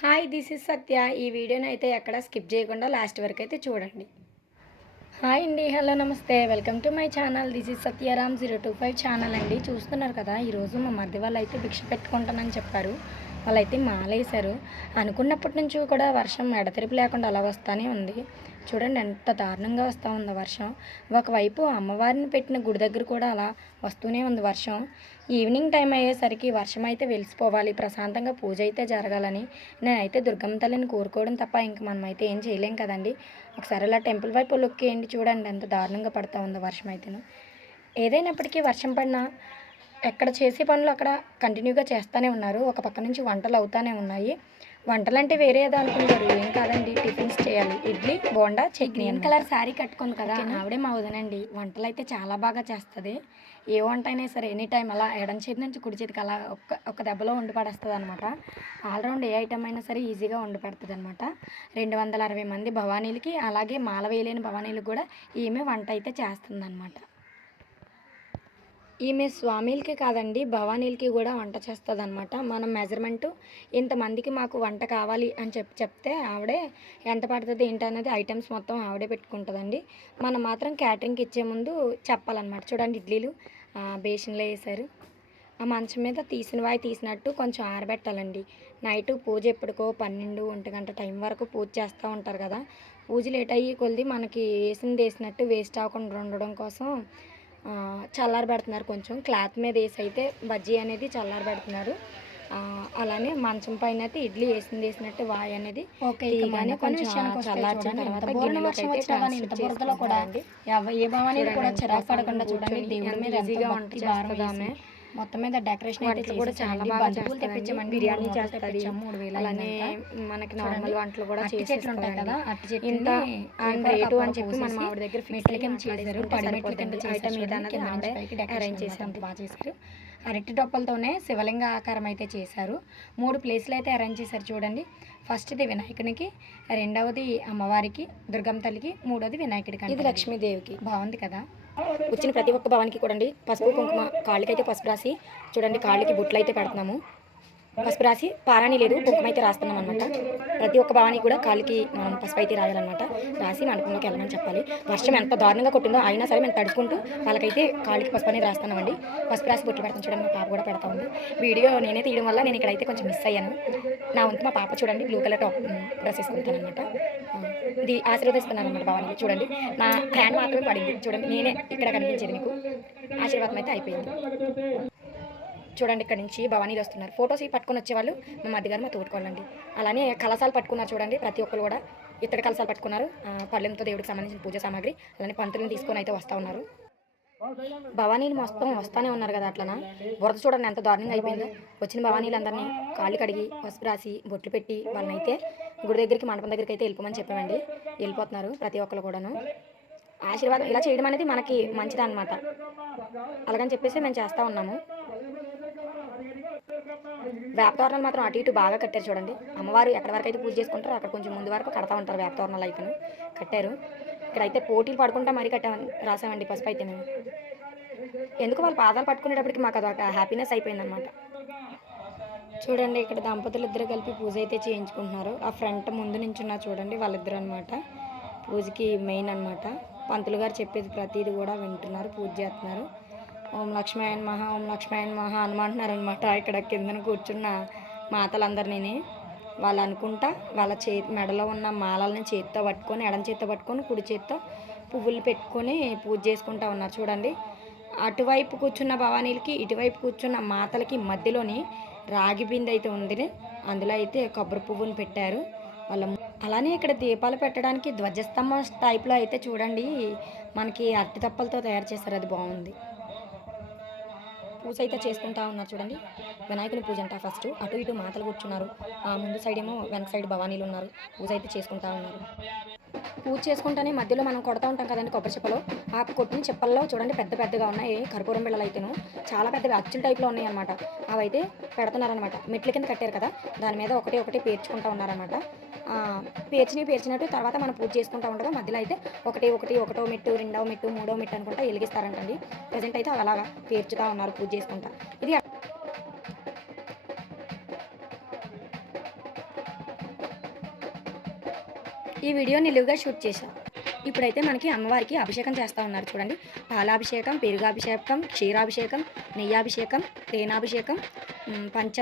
Hi this is సత్య. ఈ వీడియోని అయితే ఎక్కడ స్కిప్ చేయకుండా లాస్ట్ వరకు అయితే చూడండి. హాయ్ అండి హలో నమస్తే. Welcome to my channel. This is Satyaram zero two five channel అండి. చూస్తున్నారు కదా ఈరోజు మా మధ్య వాళ్ళు అయితే భిక్ష పెట్టుకుంటానని చెప్పారు. వాళ్ళైతే మాలేశారు. అనుకున్నప్పటి నుంచి కూడా వర్షం ఎడతెరిపి లేకుండా అలా వస్తానే ఉంది. చూడండి ఎంత దారుణంగా వస్తూ ఉంది వర్షం. ఒకవైపు అమ్మవారిని పెట్టిన గుడి దగ్గర కూడా అలా వస్తూనే ఉంది వర్షం. ఈవినింగ్ టైం అయ్యేసరికి వర్షం అయితే వెలిసిపోవాలి. ప్రశాంతంగా పూజ అయితే జరగాలని. నేనైతే దుర్గమ్మ తల్లిని కోరుకోవడం తప్ప ఇంక మనం అయితే ఏం చేయలేం కదండి. ఒకసారి అలా టెంపుల్ వైపు లుక్ ఏంటి చూడండి ఎంత దారుణంగా పడుతూ ఉందో వర్షం అయితేను ఏదైనప్పటికీ వర్షం పడినా ఎక్కడ చేసే పనులు అక్కడ కంటిన్యూగా చేస్తూనే ఉన్నారు. ఒక పక్క నుంచి వంటలు అవుతానే ఉన్నాయి. వంటలు అంటే వేరే ఏదో అనుకుంటారు. ఏం కాదండి టిఫిన్స్ చేయాలి. ఇడ్లీ బోండా చట్నీ గ్రీన్ కలర్ శారీ కట్టుకుంది కదా. ఆవిడే మా వదనండి వంటలు అయితే చాలా బాగా చేస్తుంది. ఏ వంట అయినా సరే ఎనీ టైం అలా ఎడం చేతి నుంచి కుడి చేతికి అలా ఒక్క ఒక దెబ్బలో వండి పడేస్తుంది అనమాట ఆల్రౌండ్ ఏ ఐటమ్ అయినా సరే ఈజీగా వండి పెడుతుంది అనమాట రెండు వందల అరవై మంది భవానీలకి అలాగే మాల వేయలేని భవానీలకు కూడా ఈమె వంట అయితే చేస్తుంది ఈమె స్వామిలకి కాదండి భవానీలకి కూడా వంట చేస్తుంది అనమాట మనం మెజర్మెంట్ ఇంతమందికి మాకు వంట కావాలి అని చెప్పి చెప్తే ఆవిడే ఎంత పడుతుంది ఏంటనేది ఐటమ్స్ మొత్తం ఆవిడే పెట్టుకుంటుందండి. మనం మాత్రం క్యాటరింగ్కి ఇచ్చే ముందు చెప్పాలన్నమాట. చూడండి ఇడ్లీలు ఆ, బేసిన్లో వేసారు ఆ మంచం మీద తీసిన వాయి తీసినట్టు కొంచెం ఆరబెట్టాలండి. నైట్ పూజ ఎప్పటికో పన్నెండు ఒంటి గంట టైం వరకు పూజ చేస్తూ ఉంటారు కదా. పూజ లేట్ అయ్యి కొద్ది మనకి వేసింది వేసినట్టు వేస్ట్ అవ్వకుండా ఉండడం కోసం చల్లారబెడుతున్నారు కొంచెం. క్లాత్ మీద వేసి అయితే బజ్జీ అనేది చల్లారబెడుతున్నారు ఆ, అలానే మంచం పైన అయితే ఇడ్లీ వేసింది వేసినట్టు వాయి అనేది కొంచెం చల్లార్చిన తర్వాత కూడా ఏ కూడా చూడండి, చిరాకు పడకుండా చూడండి దేవుడి మీద ఈజీగా వంట భక్తి భారం చేస్తుంది ఆమె. మొత్తం మీద డెకరేషన్ అయితే కూడా చాలా. బాగా. తెప్పించామండి. బిర్యానీ తెప్పించాము, మూడు వేలు అలానే. మనకి నార్మల్ వంటలు కూడా అట్టి చెట్లు ఉంటాయి కదా. అట్టి చెట్లు ఇంత రేటు అని చెప్పి మనం ఆవిడ దగ్గర మెట్ల కింద చేశారు. పడి మెట్ల కింద ఐటమ్ ఏదన్నది ఆవిడే అరేంజ్ చేశారు. బాగా చేశారు. అరటి డొప్పలతోనే శివలింగ ఆకారం అయితే చేశారు. మూడు ప్లేస్లు అయితే అరేంజ్ చేశారు చూడండి. ఫస్ట్ది వినాయకునికి రెండవది అమ్మవారికి దుర్గమ్మ తల్లికి మూడోది వినాయకుడికి ఇది లక్ష్మీదేవికి. బాగుంది కదా? వచ్చిన ప్రతి ఒక్క భవానికి కూడా అండి పసుపు కుంకుమ కాళ్ళకి అయితే పసుపు రాసి చూడండి కాళ్ళకి బుట్లు అయితే పెడుతున్నాము. పసుపు రాసి పారాణి లేదు కుంకుమ అయితే రాస్తున్నాం అనమాట ప్రతి ఒక్క భావానికి కూడా కాలికి మనం పసుపు అయితే రాయాలన్నమాట. రాసి మండపంలోకి వెళ్ళమని చెప్పాలి. వర్షం ఎంత దారుణంగా కొట్టిందో అయినా సరే మేము తడుచుకుంటూ వాళ్ళకైతే కాలికి పసుపు అనేది రాస్తున్నామండి. పసుపు రాసి బొట్టు పెడతాం చూడండి మా పాప కూడా పెడతా ఉంది. వీడియో నేనే తీయడం వల్ల నేను ఇక్కడైతే కొంచెం మిస్ అయ్యాను. నా వంతు మా పాప చూడండి బ్లూ కలర్ టాప్ డ్రెస్ వేసుకుంటాను అనమాట ఇది ఆశీర్వదిస్తున్నాను అనమాట భావానికి చూడండి. నా హ్యాండ్ మాత్రమే పడింది. చూడండి నేనే ఇక్కడ కనిపించేది మీకు. ఆశీర్వాదం అయితే అయిపోయింది. చూడండి ఇక్కడ నుంచి భవానీలు వస్తున్నారు. ఫొటోస్ ఇవి పట్టుకొని వచ్చేవాళ్ళు మా మధ్యగారు మా తోడుకోవాలండి అలానే కలసాలు పట్టుకున్నారు చూడండి ప్రతి ఒక్కరు కూడా ఇతర కలసాలు పట్టుకున్నారు. పళ్ళెంతో దేవుడికి సంబంధించిన పూజ సామాగ్రి అలానే పంతులను తీసుకొని అయితే వస్తూ ఉన్నారు. భవానీలు మొత్తం వస్తానే ఉన్నారు కదా అట్లనా? వరద చూడండి ఎంత దారుణంగా అయిపోయిందో. వచ్చిన భవానీలు అందరినీ కాళ్ళు కడిగి పసుపు రాసి బొట్లు పెట్టి వాళ్ళనైతే గుడి దగ్గరికి మండపం దగ్గరికి అయితే వెళ్ళిపోమని చెప్పామండి. వెళ్ళిపోతున్నారు ప్రతి ఒక్కరు కూడాను. ఆశీర్వాదం ఇలా చేయడం అనేది మనకి మంచిదన్నమాట. అలాగని చెప్పేసి మేము చేస్తూ ఉన్నాము. వేపతోరణాలు మాత్రం అటు ఇటు బాగా కట్టారు చూడండి. అమ్మవారు ఎక్కడ వరకు అయితే పూజ చేసుకుంటారో అక్కడ కొంచెం ముందు వరకు కడతా ఉంటారు వేపతోరణాలు అయితే కట్టారు. ఇక్కడైతే పోటీలు పడుకుంటా మరీ కట్టామని రాసామండి పసుపు అయితే మేము. ఎందుకు వాళ్ళు పాదాలు పట్టుకునేటప్పటికి మాకు అదొక హ్యాపీనెస్ అయిపోయిందనమాట చూడండి ఇక్కడ దంపతులు ఇద్దరు కలిపి పూజ అయితే చేయించుకుంటున్నారు. ఆ ఫ్రంట్ ముందు నించున్నా చూడండి వాళ్ళిద్దరు అనమాట పూజకి మెయిన్ అనమాట పంతులు గారు చెప్పేది ప్రతిదీ కూడా వింటున్నారు పూజ చేస్తున్నారు. ఓం లక్ష్మీయన్ మహా ఓం లక్ష్మీయన్ మహా అనమంటున్నారు అనమాట ఇక్కడ కిందన కూర్చున్న మాతలందరినీ వాళ్ళు అనుకుంటా వాళ్ళ చే మెడలో ఉన్న మాలల్ని చేతితో పట్టుకొని ఎడం చేత్తో పట్టుకొని కుడి చేత్తో పువ్వులు పెట్టుకొని పూజ చేసుకుంటా ఉన్నారు. చూడండి. అటువైపు కూర్చున్న భవానీలకి ఇటువైపు కూర్చున్న మాతలకి మధ్యలోని రాగి బిందె అయితే ఉంది అందులో అయితే కొబ్బరి పువ్వుని పెట్టారు. వాళ్ళ అలానే ఇక్కడ దీపాలు పెట్టడానికి ధ్వజస్తంభం టైప్లో అయితే చూడండి. మనకి అరటి తప్పలతో తయారు చేశారు. అది బాగుంది. పూజ అయితే చేసుకుంటా ఉన్నారు చూడండి. వినాయకుని పూజ అంట ఫస్ట్ అటు ఇటు మాతలు కూర్చున్నారు. ఆ ముందు సైడ్ ఏమో వెనక సైడ్ భవానీలు ఉన్నారు. పూజ అయితే చేసుకుంటా ఉన్నారు. పూజ చేసుకుంటానే మధ్యలో మనం కొడతా ఉంటాం కదండి కొబ్బరి చెప్పలో. ఆ కొట్టిన చెప్పల్లో చూడండి పెద్ద పెద్దగా ఉన్నాయి. కర్పూరం బిళ్ళలు అయితేను చాలా పెద్దవి అచ్చుల టైప్లో ఉన్నాయి అనమాట అవైతే పెడుతున్నారనమాట మెట్ల కింద కట్టారు కదా. దాని మీద ఒకటి ఒకటి పేర్చుకుంటా ఉన్నారనమాట పేర్చిని పేర్చినట్టు తర్వాత మనం పూజ చేసుకుంటూ ఉండగా మధ్యలో అయితే ఒకటి ఒకటి ఒకటో మెట్టు రెండవ మెట్టు మూడో మెట్టు అనుకుంటా వెలిగిస్తారంటండి. ప్రజెంట్ అయితే అలాగా పేర్చుతా ఉన్నారు పూజ చేసుకుంటా. ఇది ఈ వీడియో నిలువుగా షూట్ చేశాను ఇప్పుడైతే మనకి అమ్మవారికి అభిషేకం చేస్తూ ఉన్నారు చూడండి. పాలాభిషేకం పెరుగాభిషేకం క్షీరాభిషేకం నెయ్యాభిషేకం తేనాభిషేకం పంచ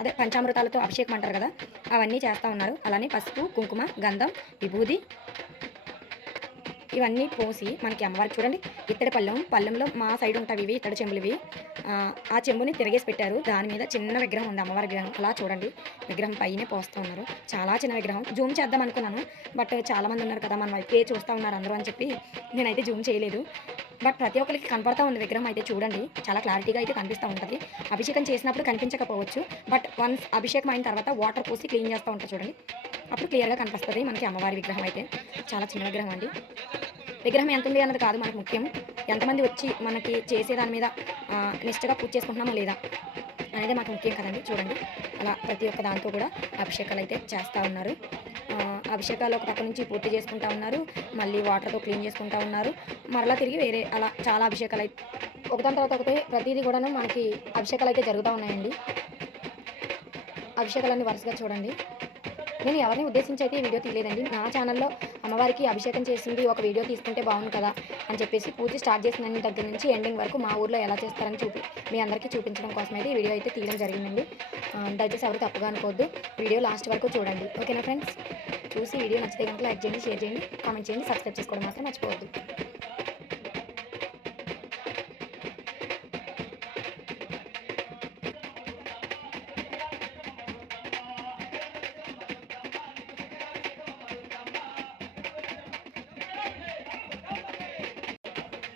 అదే పంచామృతాలతో అభిషేకం అంటారు కదా అవన్నీ చేస్తూ ఉన్నారు. అలానే పసుపు కుంకుమ గంధం విభూది ఇవన్నీ పోసి మనకి అమ్మవారికి చూడండి ఇత్తడి పళ్ళెం పళ్ళెంలో మా సైడ్ ఉంటాయి ఇవి ఇత్తడి చెంబులు ఇవి. ఆ, చెంబుని తిరగేసి పెట్టారు. దాని మీద చిన్న విగ్రహం ఉంది అమ్మవారి విగ్రహం. అలా చూడండి విగ్రహం పైనే పోస్తూ ఉన్నారు. చాలా చిన్న విగ్రహం. జూమ్ చేద్దాం అనుకున్నాను బట్ చాలామంది ఉన్నారు కదా మన వైపే చూస్తూ ఉన్నారు అందరూ అని చెప్పి నేనైతే జూమ్ చేయలేదు. బట్ ప్రతి ఒక్కరికి కనపడతా ఉంది విగ్రహం అయితే చూడండి. చాలా క్లారిటీగా అయితే కనిపిస్తూ ఉంటుంది. అభిషేకం చేసినప్పుడు కనిపించకపోవచ్చు. బట్ వన్స్ అభిషేకం అయిన తర్వాత వాటర్ పోసి క్లీన్ చేస్తూ ఉంటారు చూడండి. అప్పుడు క్లియర్గా కనిపిస్తుంది మనకి అమ్మవారి విగ్రహం అయితే. చాలా చిన్న విగ్రహం అండి. విగ్రహం ఎంత ఉంది అన్నది కాదు మనకు ముఖ్యం. ఎంతమంది వచ్చి మనకి చేసే దాని మీద నిష్టగా పూజ చేసుకుంటున్నామా లేదా అనేది మాకు ముఖ్యం కదండి. చూడండి. అలా ప్రతి ఒక్క దాంతో కూడా అభిషేకాలు అయితే చేస్తూ ఉన్నారు. అభిషేకాలు ఒక పక్క నుంచి పూర్తి చేసుకుంటా ఉన్నారు. మళ్ళీ వాటర్తో క్లీన్ చేసుకుంటా ఉన్నారు. మరలా తిరిగి వేరే అలా చాలా అభిషేకాలు అయితే ఒకదాని తర్వాత ఒకటి ప్రతిదీ కూడాను మనకి అభిషేకాలు అయితే జరుగుతూ ఉన్నాయండి. అభిషేకాలన్నీ వరుసగా చూడండి. నేను ఎవరిని ఉద్దేశించి అయితే ఈ వీడియో తీయలేదండి. నా ఛానల్లో అమ్మవారికి అభిషేకం చేసింది ఒక వీడియో తీసుకుంటే బాగుంది కదా అని చెప్పేసి పూజ స్టార్ట్ చేసిన దగ్గర నుంచి. ఎండింగ్ వరకు మా ఊర్లో ఎలా చేస్తారని చూపి మీ అందరికీ చూపించడం కోసం అయితే ఈ వీడియో అయితే తీయడం జరిగిందండి. దయచేసి ఎవరు తప్పుగా అనుకోవద్దు. వీడియో లాస్ట్ వరకు చూడండి. ఓకేనా ఫ్రెండ్స్? చూసి వీడియో నచ్చితే కనుక లైక్ చేయండి షేర్ చేయండి కామెంట్ చేయండి సబ్స్క్రైబ్ చేసుకోవడం మాత్రం మర్చిపోవద్దు.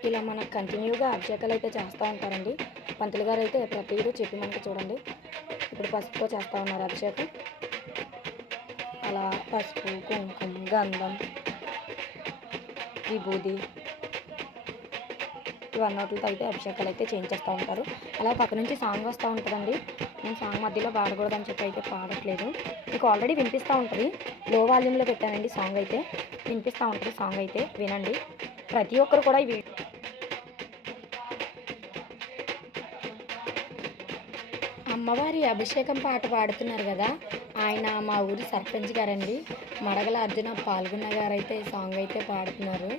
ఇలా మనకు కంటిన్యూగా అభిషేకాలు అయితే చేస్తూ ఉంటారండి. పంతులు గారు అయితే ప్రతిదీ చెప్పి మనకి చూడండి. ఇప్పుడు పసుపుతో చేస్తూ ఉన్నారు అభిషేకం అలా పసుపు కుంకుమ గంధం విభూది ఇవన్నోటితో అయితే అభిషేకాలు అయితే చేయించేస్తూ ఉంటారు. అలా పక్క నుంచి సాంగ్ వస్తూ ఉంటుందండి. నేను సాంగ్ మధ్యలో పాడకూడదని చెప్పి అయితే పాడట్లేదు. మీకు ఆల్రెడీ వినిపిస్తూ ఉంటుంది. లో వాల్యూమ్లో పెట్టానండి సాంగ్ అయితే. వినిపిస్తూ ఉంటుంది సాంగ్ అయితే. వినండి. ప్రతి ఒక్కరు కూడా ఈ అమ్మవారి అభిషేకం పాట పాడుతున్నారు కదా ఆయన మా ఊరి సర్పంచ్ గారండి. మడగల అర్జున పాల్గొన్న గారు అయితే సాంగ్ అయితే పాడుతున్నారు.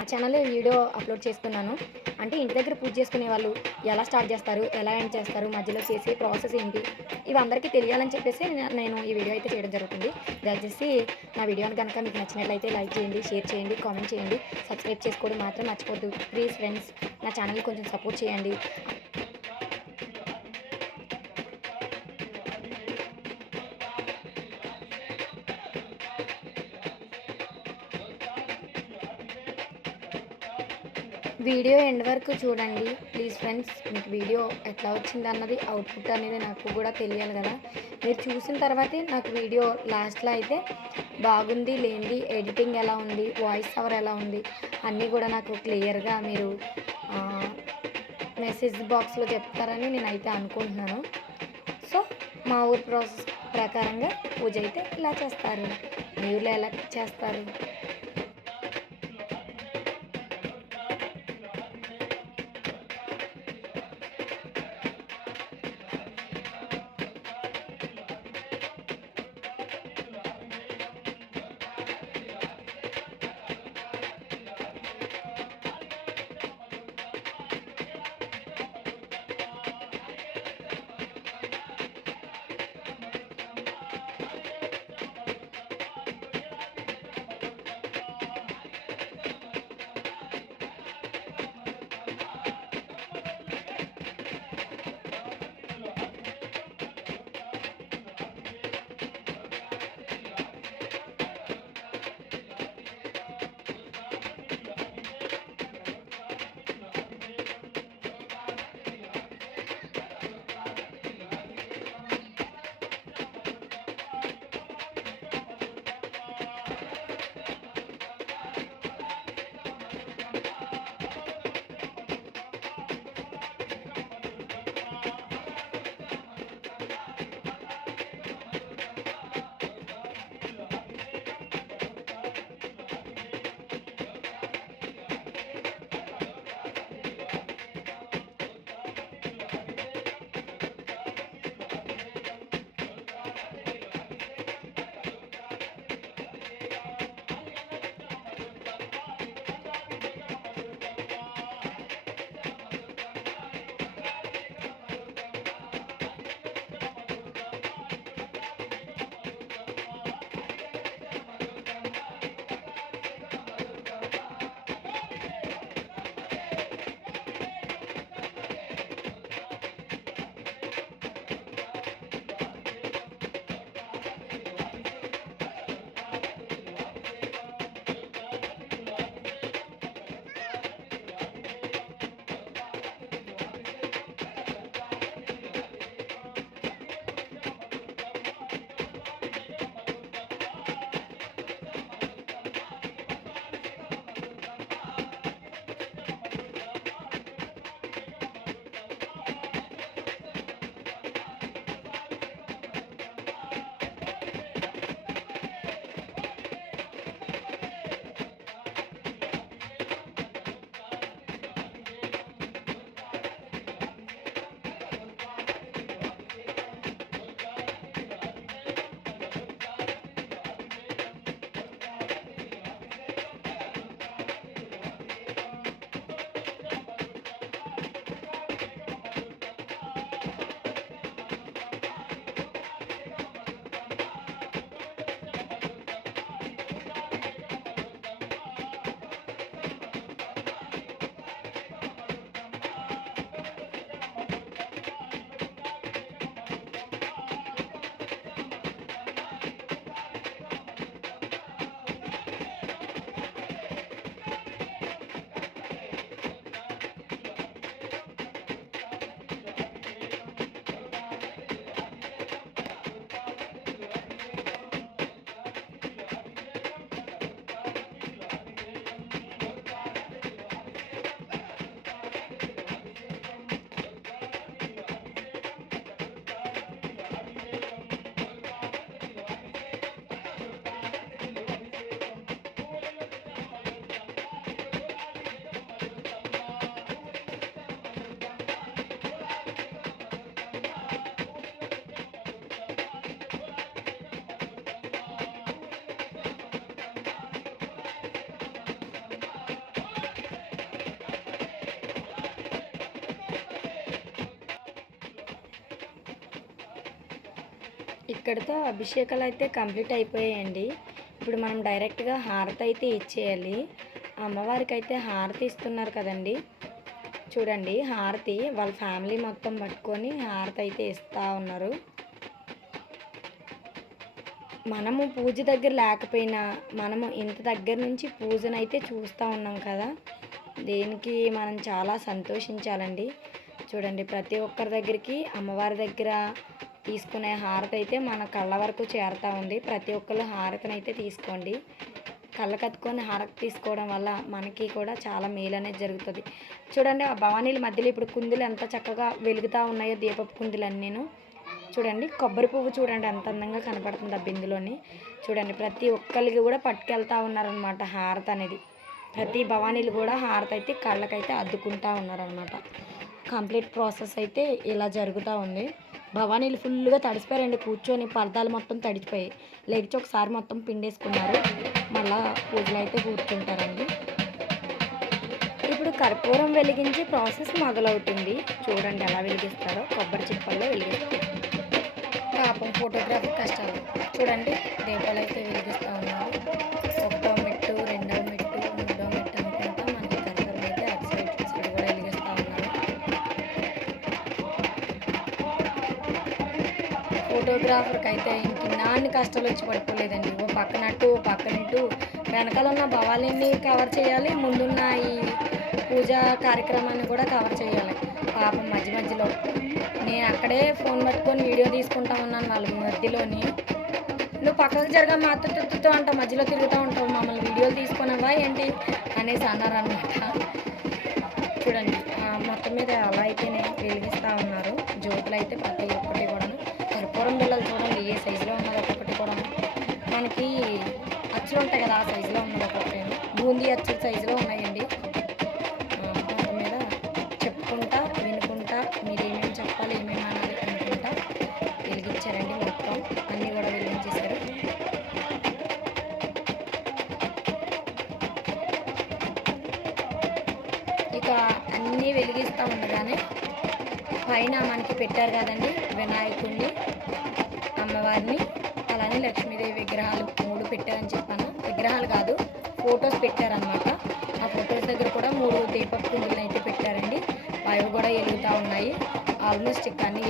ఆ ఛానల్లో వీడియో అప్లోడ్ చేస్తున్నాను. అంటే ఇంటి దగ్గర పూజ చేసుకునే వాళ్ళు ఎలా స్టార్ట్ చేస్తారు ఎలా ఎండ్ చేస్తారు మధ్యలో చేసే ప్రాసెస్ ఏంటి ఇవి అందరికీ తెలియాలని చెప్పేసి నేను ఈ వీడియో అయితే చేయడం జరుగుతుంది. దయచేసి నా వీడియోని కనుక మీకు నచ్చినట్లయితే లైక్ చేయండి షేర్ చేయండి కామెంట్ చేయండి. సబ్స్క్రైబ్ చేసుకోవడం మాత్రం మర్చిపోద్దు ప్లీజ్ ఫ్రెండ్స్ నా ఛానల్ని కొంచెం సపోర్ట్ చేయండి. వీడియో ఎండ్ వరకు చూడండి. ప్లీజ్ ఫ్రెండ్స్ మీకు వీడియో ఎట్లా వచ్చింది అన్నది అవుట్పుట్ అనేది నాకు కూడా తెలియాలి కదా. మీరు చూసిన తర్వాతే నాకు వీడియో లాస్ట్లో అయితే బాగుంది లేనిది ఎడిటింగ్ ఎలా ఉంది వాయిస్ అవర్ ఎలా ఉంది అన్నీ కూడా నాకు క్లియర్గా మీరు మెసేజ్ బాక్స్లో చెప్తారని నేనైతే అనుకుంటున్నాను. సో మా ఊరి ప్రాసెస్ ప్రకారంగా పూజ అయితే ఇలా చేస్తారు. మీ ఊళ్ళో ఎలా చేస్తారు? ఇక్కడితో అభిషేకాలు అయితే కంప్లీట్ అయిపోయాయండి. ఇప్పుడు మనం డైరెక్ట్గా హారతి అయితే ఇచ్చేయాలి. అమ్మవారికి అయితే హారతి ఇస్తున్నారు కదండి. చూడండి హారతి వాళ్ళ ఫ్యామిలీ మొత్తం పట్టుకొని హారతి అయితే ఇస్తూ ఉన్నారు. మనము పూజ దగ్గర లేకపోయినా మనము ఇంత దగ్గర నుంచి పూజనైతే చూస్తూ ఉన్నాం కదా. దేనికి మనం చాలా సంతోషించాలండి. చూడండి ప్రతి ఒక్కరి దగ్గరికి అమ్మవారి దగ్గర తీసుకునే హారతి అయితే మన కళ్ళ వరకు చేరుతూ ఉంది. ప్రతి ఒక్కరు హారతిని అయితే తీసుకోండి. కళ్ళ కత్తుకొని హారతి తీసుకోవడం వల్ల మనకి కూడా చాలా మేలు అనేది జరుగుతుంది. చూడండి ఆ భవానీల మధ్యలో ఇప్పుడు కుందులు ఎంత చక్కగా వెలుగుతూ ఉన్నాయో దీపపు కుందులన్నీను. చూడండి కొబ్బరి పువ్వు చూడండి ఎంత అందంగా కనపడుతుంది ఆ బిందులోని. చూడండి ప్రతి ఒక్కరికి కూడా పట్టుకెళ్తా ఉన్నారనమాట హారత అనేది. ప్రతి భవానీలు కూడా హారత అయితే కళ్ళకైతే అద్దుకుంటా ఉన్నారనమాట కంప్లీట్ ప్రాసెస్ అయితే ఇలా జరుగుతూ ఉంది. భవానీలు ఫుల్గా తడిసిపోయారండి. కూర్చొని పరదాలు మొత్తం తడిచిపోయాయి. లేచి ఒకసారి మొత్తం పిండేసుకున్నారు. మళ్ళా పూజలు అయితే కూర్చుంటారండి. ఇప్పుడు కర్పూరం వెలిగించే ప్రాసెస్ మొదలవుతుంది. చూడండి ఎలా వెలిగిస్తారో. కొబ్బరి చిప్పల్లో వెలిగిస్తారు. పాపం ఫోటోగ్రఫీ కష్టాలు. చూడండి దీపాలు అయితే వెలిగిస్తూ ఉన్నారు. ఫోటోగ్రాఫర్కి అయితే ఇంక నాన్ని కష్టాలు వచ్చి పడిపోలేదండి. ఓ పక్కన అటు ఓ పక్కన ఇటు. వెనకాల ఉన్న భవాలీని కవర్ చేయాలి ముందున్న ఈ పూజా కార్యక్రమాన్ని కూడా కవర్ చేయాలి. పాపం మధ్య మధ్యలో. నేను అక్కడే ఫోన్ పట్టుకొని వీడియో తీసుకుంటా ఉన్నాను వాళ్ళ మధ్యలోని. నువ్వు పక్కకు జరగా మాతో తిరుగుతూ ఉంటావు మధ్యలో తిరుగుతూ ఉంటావు మమ్మల్ని వీడియోలు తీసుకున్నావా ఏంటి? అనేసి అన్నారనమాట చూడండి మొత్తం మీద అలా అయితేనే ఆ సైజులో ఉన్నది ఒక్కొక్కటి బూందీ అచ్చు సైజులో ఉన్నాయండి. దాని మొత్తం మీద చెప్పుకుంటా వినుకుంటా మీరు ఏమేమి చెప్పాలి ఏమేమి అనాలి అనుకుంటా వెలిగించారండి మొత్తం. అన్నీ కూడా వెలిగించేశారు. ఇక అన్నీ వెలిగిస్తూ ఉండగానే పైన మనకి పెట్టారు కదండి వినాయకుడిని అమ్మవారిని. అలానే లక్ష్మీదేవి విగ్రహాలు మూడు పెట్టారని చెప్పాను. విగ్రహాలు కాదు ఫొటోస్ పెట్టారనమాట ఆ ఫొటోస్ దగ్గర కూడా మూడు దీపపు కుందులను అయితే పెట్టారండి. అవి కూడా వెలుగుతూ ఉన్నాయి. ఆల్మోస్ట్ ఇక అన్నీ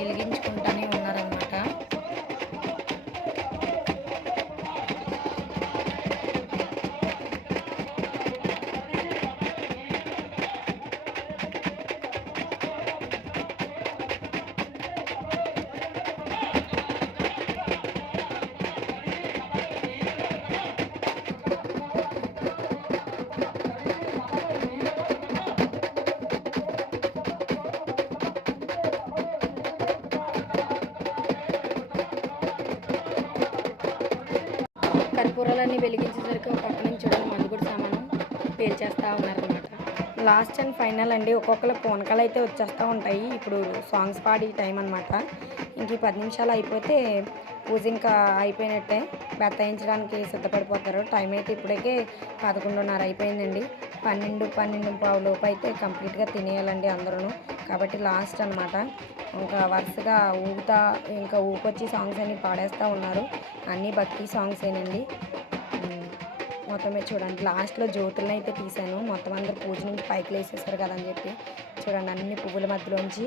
దీపాలన్నీ వెలిగించేసరికి ఒక పక్క నుంచి చూడండి మందు కూడా సామాను పేల్చేస్తూ ఉన్నారనమాట లాస్ట్ అండ్ ఫైనల్ అండి. ఒక్కొక్కరు పూనకాలు అయితే వచ్చేస్తూ ఉంటాయి. ఇప్పుడు సాంగ్స్ పాడే టైం అనమాట ఇంక ఈ పది నిమిషాలు అయిపోతే పూజ ఇంకా అయిపోయినట్టే. బెత్తాయించడానికి సిద్ధపడిపోతారు. టైం అయితే ఇప్పటికే పదకొండున్నర అయిపోయిందండి. పన్నెండు పన్నెండు పావు లోపు అయితే కంప్లీట్గా తినేయాలండి అందరూ కాబట్టి లాస్ట్ అనమాట ఇంకా వరుసగా ఊగుతా ఇంకా ఊపొచ్చి సాంగ్స్ అన్నీ పాడేస్తూ ఉన్నారు. అన్నీ భక్తి సాంగ్స్ ఏనండి. మొత్తమే చూడండి. లాస్ట్లో జ్యోతులను అయితే తీశాను. మొత్తం అందరు పూజ నుంచి పైకి లేసేసారు కదా అని చెప్పి. చూడండి అన్ని పువ్వుల మధ్యలోంచి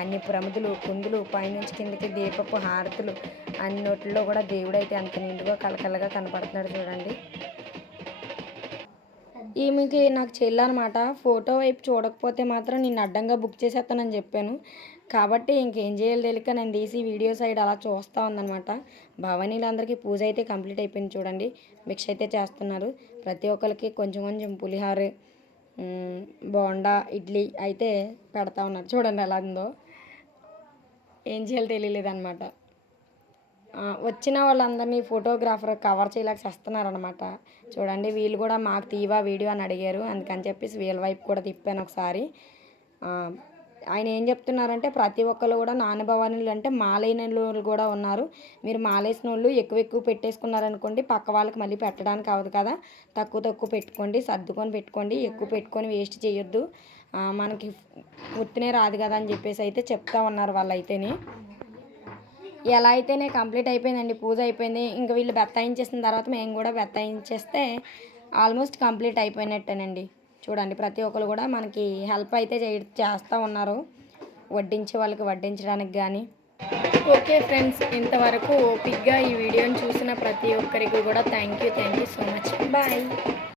అన్ని ప్రమిదులు కుందులు పైనుంచి కిందకి దీపపు హారతులు అన్నిటిలో కూడా దేవుడు అయితే అంత నిండుగా కలకలగా కనపడుతున్నాడు చూడండి. ఈమెకి నాకు చెల్లనమాట ఫోటో వైపు చూడకపోతే మాత్రం నేను అడ్డంగా బుక్ చేసేస్తానని చెప్పాను. కాబట్టి ఇంకేం చేయాలి తెలియక నేను తీసి వీడియో సైడ్ అలా చూస్తూ ఉందన్నమాట. భవానీలందరికీ పూజ అయితే కంప్లీట్ అయిపోయింది చూడండి. భిక్ష అయితే చేస్తున్నారు. ప్రతి ఒక్కరికి కొంచెం కొంచెం పులిహార బోండా ఇడ్లీ అయితే పెడతా ఉన్నారు. చూడండి ఎలా ఉందో. ఏం చేయాలి తెలియలేదన్నమాట. వచ్చిన వాళ్ళందరినీ ఫోటోగ్రాఫర్ కవర్ చేయలేక చేస్తున్నారనమాట చూడండి వీళ్ళు కూడా మాకు తీవా వీడియో అని అడిగారు. అందుకని చెప్పేసి వీళ్ళ వైపు కూడా తిప్పాను ఒకసారి. ఆయన ఏం చెప్తున్నారంటే ప్రతి ఒక్కరు కూడా నానభవానీలు అంటే మాలైన వాళ్ళు కూడా ఉన్నారు. మీరు మాలేసిన వాళ్ళు ఎక్కువ ఎక్కువ పెట్టేసుకున్నారనుకోండి పక్క వాళ్ళకి మళ్ళీ పెట్టడానికి అవ్వదు కదా. తక్కువ తక్కువ పెట్టుకోండి సర్దుకొని పెట్టుకోండి ఎక్కువ పెట్టుకొని వేస్ట్ చేయొద్దు. మనకి గుర్తునే రాదు కదా అని చెప్పేసి అయితే చెప్తా ఉన్నారు వాళ్ళు అయితేనే ఎలా అయితేనే కంప్లీట్ అయిపోయిందండి పూజ అయిపోయింది. ఇంకా వీళ్ళు బెత్తాయించేసిన తర్వాత మేము కూడా బెత్తాయించేస్తే ఆల్మోస్ట్ కంప్లీట్ అయిపోయినట్టేనండి. చూడండి ప్రతి ఒక్కరు కూడా మనకి హెల్ప్ అయితే చే చేస్తూ ఉన్నారు. వడ్డించే వాళ్ళకి వడ్డించడానికి కానీ ఓకే ఫ్రెండ్స్ ఇంతవరకు ఓపిక్గా ఈ వీడియోని చూసిన ప్రతి ఒక్కరికి కూడా thank you thank you so much. Bye.